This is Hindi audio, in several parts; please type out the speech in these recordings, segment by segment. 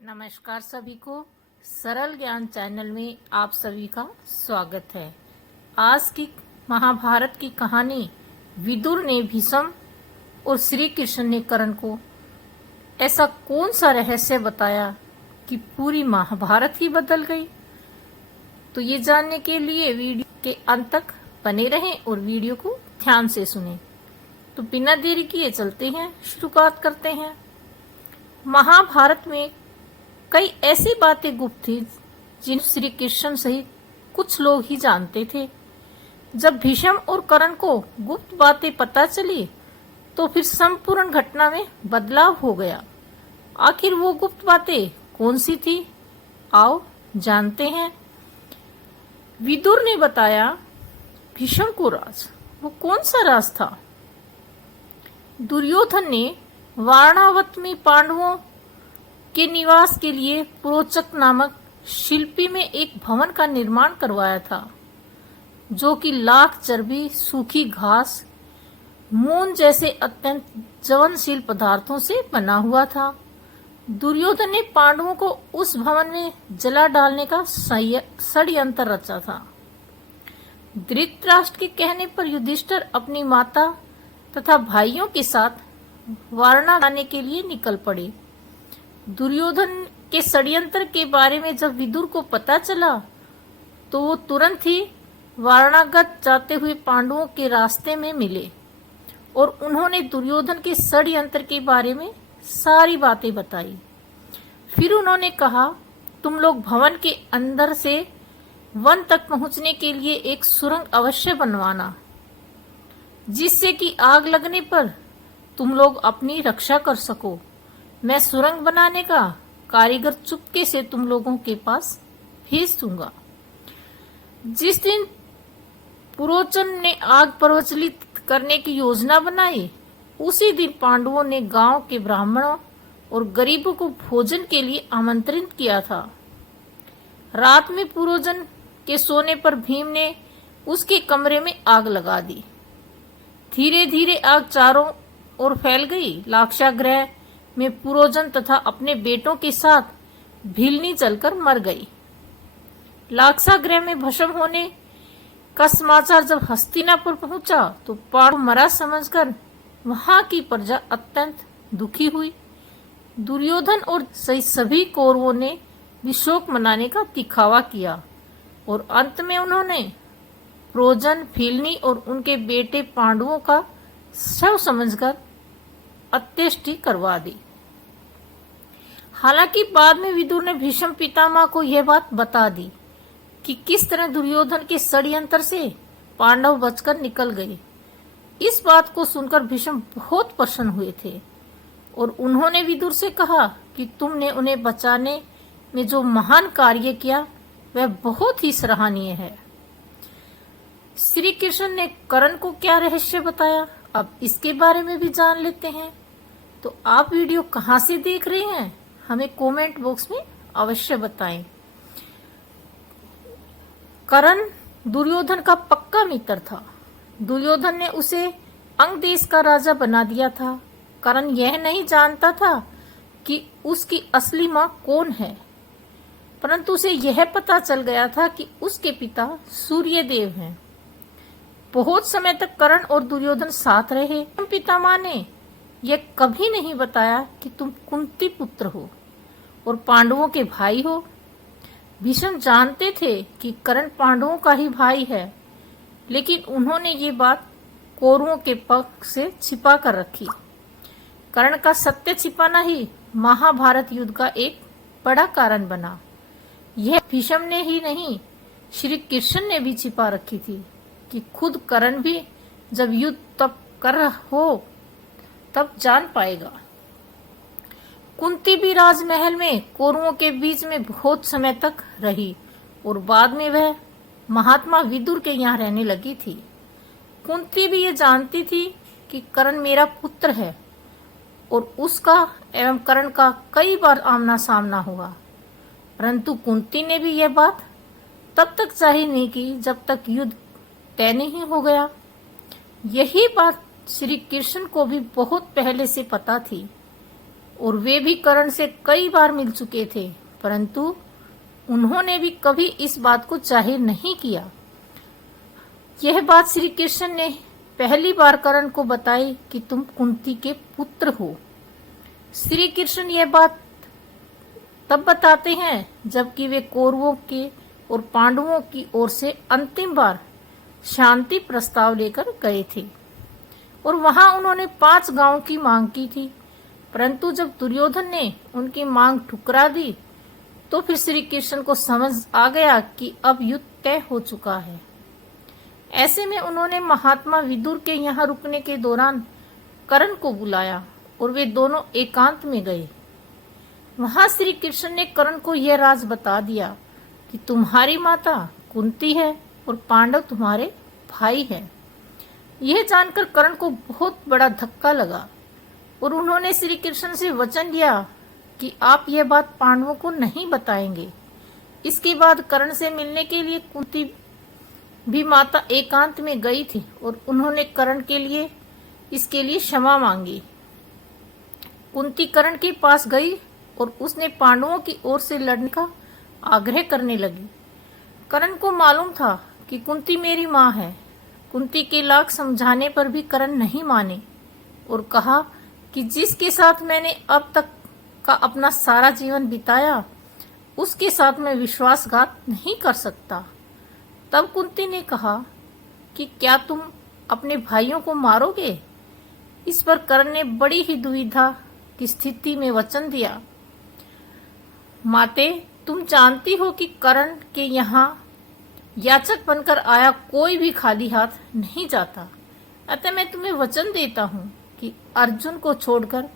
नमस्कार सभी को सरल ज्ञान चैनल में आप सभी का स्वागत है। आज की महाभारत की कहानी विदुर ने भीष्म और श्री कृष्ण ने कर्ण को ऐसा कौन सा रहस्य बताया कि पूरी महाभारत ही बदल गई। तो ये जानने के लिए वीडियो के अंत तक बने रहें और वीडियो को ध्यान से सुनें। तो बिना देरी किए चलते हैं, शुरुआत करते हैं। महाभारत में कई ऐसी बातें गुप्त थी जिन श्री कृष्ण सहित कुछ लोग ही जानते थे। जब भीष्म और कर्ण को गुप्त बातें पता चली तो फिर संपूर्ण घटना में बदलाव हो गया। आखिर वो गुप्त बातें कौन सी थी, आओ जानते हैं। विदुर ने बताया भीष्म को राज। वो कौन सा राज था? दुर्योधन ने वारणावत में पांडवों के निवास के लिए प्रोचक नामक शिल्पी में एक भवन का निर्माण करवाया था, जो कि लाख चर्बी, सूखी घास, मून जैसे अत्यंत ज्वलनशील पदार्थों से बना हुआ था। दुर्योधन ने पांडवों को उस भवन में जला डालने का षड्यंत्र रचा था। धृतराष्ट्र के कहने पर युधिष्ठिर अपनी माता तथा भाइयों के साथ वारणा जाने के लिए निकल पड़े। दुर्योधन के षड्यंत्र के बारे में जब विदुर को पता चला तो वो तुरंत ही वारणागत जाते हुए पांडवों के रास्ते में मिले और उन्होंने दुर्योधन के षड्यंत्र के बारे में सारी बातें बताई। फिर उन्होंने कहा, तुम लोग भवन के अंदर से वन तक पहुंचने के लिए एक सुरंग अवश्य बनवाना, जिससे कि आग लगने पर तुम लोग अपनी रक्षा कर सको। मैं सुरंग बनाने का कारीगर चुपके से तुम लोगों के पास भेज दूंगा। जिस दिन पुरोचन ने आग प्रज्वलित करने की योजना बनाई, उसी दिन पांडवों ने गांव के ब्राह्मणों और गरीबों को भोजन के लिए आमंत्रित किया था। रात में पुरोचन के सोने पर भीम ने उसके कमरे में आग लगा दी। धीरे धीरे आग चारों ओर फैल गई। लाक्षागृह में पुरोचन तथा अपने बेटों के साथ भीलनी जलकर मर गई। लाक्षागृह में भस्म होने का समाचार जब हस्तिनापुर पहुंचा तो पांडव मरा समझकर वहां की प्रजा अत्यंत दुखी हुई। दुर्योधन और सभी कौरवों ने भी शोक मनाने का दिखावा किया और अंत में उन्होंने पुरोचन, भीलनी और उनके बेटे पांडवों का शव समझकर अंत्येष्टि करवा दी। हालांकि बाद में विदुर ने भीष्म पितामह को यह बात बता दी कि किस तरह दुर्योधन के षड्यंत्र से पांडव बचकर निकल गए। इस बात को सुनकर भीष्म बहुत प्रसन्न हुए थे और उन्होंने विदुर से कहा कि तुमने उन्हें बचाने में जो महान कार्य किया वह बहुत ही सराहनीय है। श्री कृष्ण ने कर्ण को क्या रहस्य बताया, अब इसके बारे में भी जान लेते हैं। तो आप वीडियो कहाँ से देख रहे हैं, हमें कमेंट बॉक्स में अवश्य बताएं। कर्ण दुर्योधन का पक्का मित्र था। दुर्योधन ने उसे अंग देश का राजा बना दिया था। कर्ण यह नहीं जानता था कि उसकी असली मां कौन है, परंतु उसे यह पता चल गया था कि उसके पिता सूर्यदेव हैं। बहुत समय तक कर्ण और दुर्योधन साथ रहे। पितामह ने यह कभी नहीं बताया कि तुम कुंती पुत्र हो और पांडवों के भाई हो। भीष्म जानते थे कि कर्ण पांडवों का ही भाई है, लेकिन उन्होंने ये बात कौरवों के पक्ष से छिपा कर रखी। कर्ण का सत्य छिपाना ही महाभारत युद्ध का एक बड़ा कारण बना। यह भीष्म ने ही नहीं, श्री कृष्ण ने भी छिपा रखी थी कि खुद कर्ण भी जब युद्ध तब कर रहा हो तब जान पाएगा। कुंती भी राजमहल में कौरवों के बीच में बहुत समय तक रही और बाद में वह महात्मा विदुर के यहाँ रहने लगी थी। कुंती भी ये जानती थी कि कर्ण मेरा पुत्र है और उसका एवं कर्ण का कई बार आमना सामना हुआ, परंतु कुंती ने भी यह बात तब तक जाहिर नहीं की जब तक युद्ध तय नहीं हो गया। यही बात श्री कृष्ण को भी बहुत पहले से पता थी और वे भी कर्ण से कई बार मिल चुके थे, परंतु उन्होंने भी कभी इस बात को जाहिर नहीं किया। यह बात श्री कृष्ण ने पहली बार कर्ण को बताई कि तुम कुंती के पुत्र हो। श्री कृष्ण यह बात तब बताते हैं जबकि वे कौरवों के और पांडवों की ओर से अंतिम बार शांति प्रस्ताव लेकर गए थे और वहां उन्होंने 5 गांवों की मांग की थी, परंतु जब दुर्योधन ने उनकी मांग ठुकरा दी तो फिर श्री कृष्ण को समझ आ गया कि अब युद्ध तय हो चुका है। ऐसे में उन्होंने महात्मा विदुर के यहाँ रुकने के दौरान कर्ण को बुलाया और वे दोनों एकांत में गए। वहां श्री कृष्ण ने कर्ण को यह राज बता दिया कि तुम्हारी माता कुंती है और पांडव तुम्हारे भाई हैं। यह जानकर कर्ण को बहुत बड़ा धक्का लगा और उन्होंने श्री कृष्ण से वचन लिया कि आप यह बात पांडवों को नहीं बताएंगे। इसके बाद कर्ण से मिलने के लिए कुंती भी माता एकांत में गई थी और उन्होंने कर्ण के लिए इसके लिए क्षमा मांगी। कुंती कर्ण के पास गई और उसने पांडवों की ओर से लड़ने का आग्रह करने लगी। कर्ण को मालूम था कि कुंती मेरी माँ है। कुंती के लाख समझाने पर भी कर्ण नहीं माने और कहा कि जिसके साथ मैंने अब तक का अपना सारा जीवन बिताया उसके साथ मैं विश्वासघात नहीं कर सकता। तब कुंती ने कहा कि क्या तुम अपने भाइयों को मारोगे? इस पर कर्ण ने बड़ी ही दुविधा की स्थिति में वचन दिया, माते तुम जानती हो कि कर्ण के यहाँ याचक बनकर आया कोई भी खाली हाथ नहीं जाता, अतः मैं तुम्हें वचन देता हूँ कि अर्जुन को छोड़कर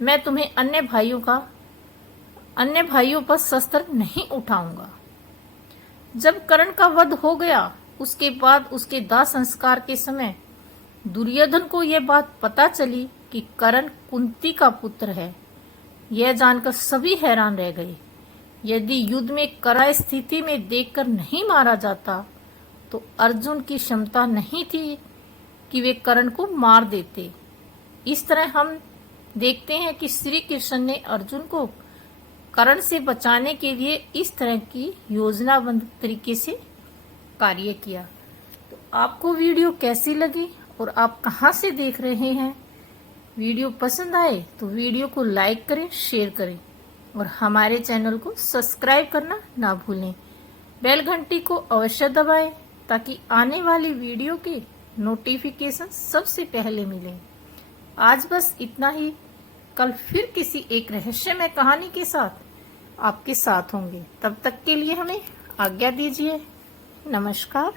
मैं तुम्हें अन्य भाइयों पर शस्त्र नहीं उठाऊंगा। जब कर्ण का वध हो गया उसके बाद उसके दाह संस्कार के समय दुर्योधन को यह बात पता चली कि कर्ण कुंती का पुत्र है। यह जानकर सभी हैरान रह गए। यदि युद्ध में कराय स्थिति में देखकर नहीं मारा जाता तो अर्जुन की क्षमता नहीं थी कि वे कर्ण को मार देते। इस तरह हम देखते हैं कि श्री कृष्ण ने अर्जुन को कर्ण से बचाने के लिए इस तरह की योजनाबद्ध तरीके से कार्य किया। तो आपको वीडियो कैसी लगी और आप कहां से देख रहे हैं? वीडियो पसंद आए तो वीडियो को लाइक करें, शेयर करें और हमारे चैनल को सब्सक्राइब करना ना भूलें। बेल घंटी को अवश्य दबाएं ताकि आने वाली वीडियो के नोटिफिकेशन सबसे पहले मिलें। आज बस इतना ही। कल फिर किसी एक रहस्यमय कहानी के साथ आपके साथ होंगे। तब तक के लिए हमें आज्ञा दीजिए। नमस्कार।